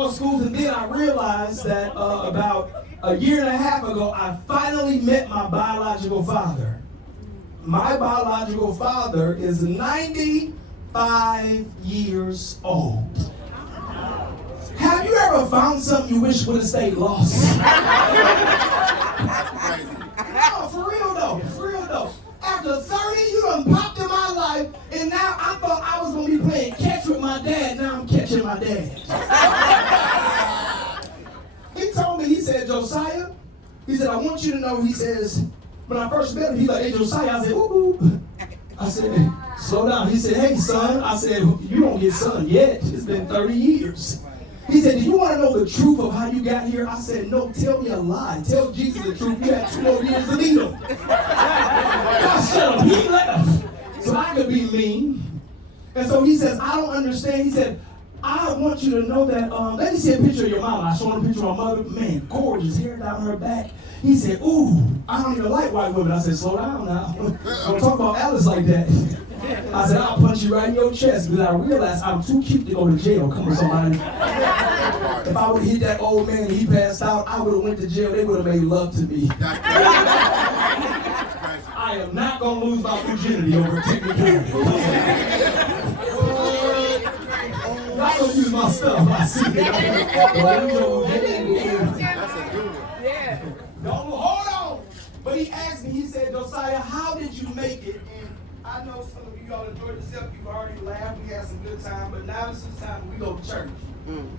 all schools, and then I realized that about a year and a half ago, I finally met my biological father. My biological father is 95 years old. Have you ever found something you wish would have stayed lost? No, for real though. After 30, you done popped in my life, and now I thought I was going to be playing catch with my dad. Now I'm catching my dad. He told me, he said, Josiah, he said, I want you to know, he says, when I first met him, he like, hey, Josiah, I said, ooh. I said, slow down. He said, hey, son. I said, you don't get son yet. It's been 30 years. He said, do you want to know the truth of how you got here? I said, no, tell me a lie. Tell Jesus the truth. You had 2 more years to lead him. I shut him. He left. So I could be mean. And so he says, I don't understand. He said, I want you to know that, let me see a picture of your mama. I showed him a picture of my mother. Man, gorgeous, hair down her back. He said, ooh, I don't even like white women. I said, slow down now. Don't talk about Alice like that. I said, I'll punch you right in your chest, because I realized I'm too cute to go to jail. Come on, somebody. If I would have hit that old man and he passed out, I would have went to jail. They would have made love to me. I am not going to lose my virginity over technicality. I'm going to use my stuff. I see it. Don't hold on. But he asked me, he said, Josiah, how did you make it? And I know some of you all enjoyed yourself. You already laughed. We had some good time. But now this is time we go to church.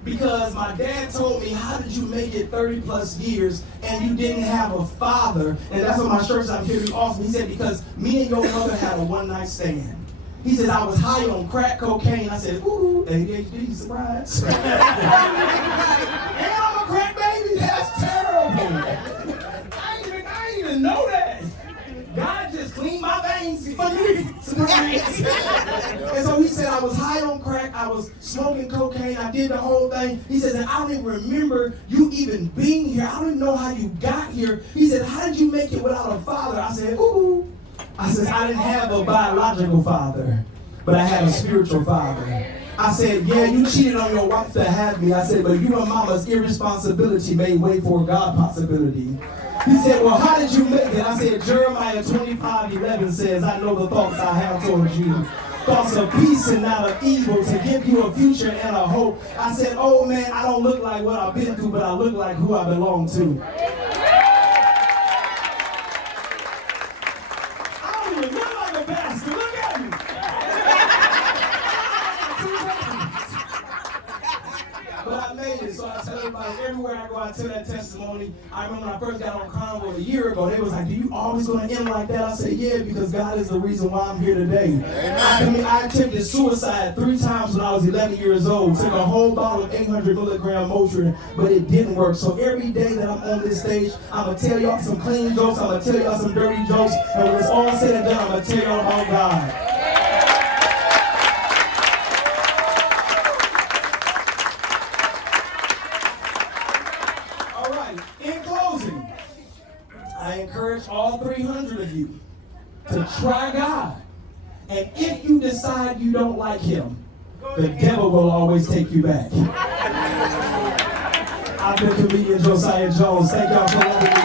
Because my dad told me, how did you make it 30 plus years and you didn't have a father? And that's what my shirt said. I'm here to be awesome. He said, because me and your mother had a one-night stand. He said, I was high on crack cocaine. I said, ooh, ADHD, surprise. And I'm a crack baby? That's terrible. I didn't even know that. God just cleaned my veins for me. And so he said, I was high on crack, I was smoking cocaine, I did the whole thing. He says, and I don't even remember you even being here. I don't even know how you got here. He said, how did you make it without a father? I said, ooh. I said, I didn't have a biological father, but I had a spiritual father. I said, yeah, you cheated on your wife to have me. I said, but you and mama's irresponsibility made way for God possibility. He said, well, how did you make it? I said, Jeremiah 25:11 says, I know the thoughts I have towards you. Thoughts of peace and not of evil, to give you a future and a hope. I said, oh man, I don't look like what I've been through, but I look like who I belong to. I don't even look like a bastard. Look at me. But I made it, so I tell everybody, everywhere I go, I tell that testimony. I remember when I first got on Carnival a year ago, they was like, do you always going to end like that? I said, yeah, because God is the reason why I'm here today. I attempted suicide 3 times when I was 11 years old. Took a whole bottle of 800 milligram Motrin, but it didn't work. So every day that I'm on this stage, I'm going to tell y'all some clean jokes, I'm going to tell y'all some dirty jokes, and when it's all said and done, I'm going to tell y'all about God. In closing, I encourage all 300 of you to try God. And if you decide you don't like him, the devil will always take you back. I've been comedian Josiah Jones. Thank y'all for loving me.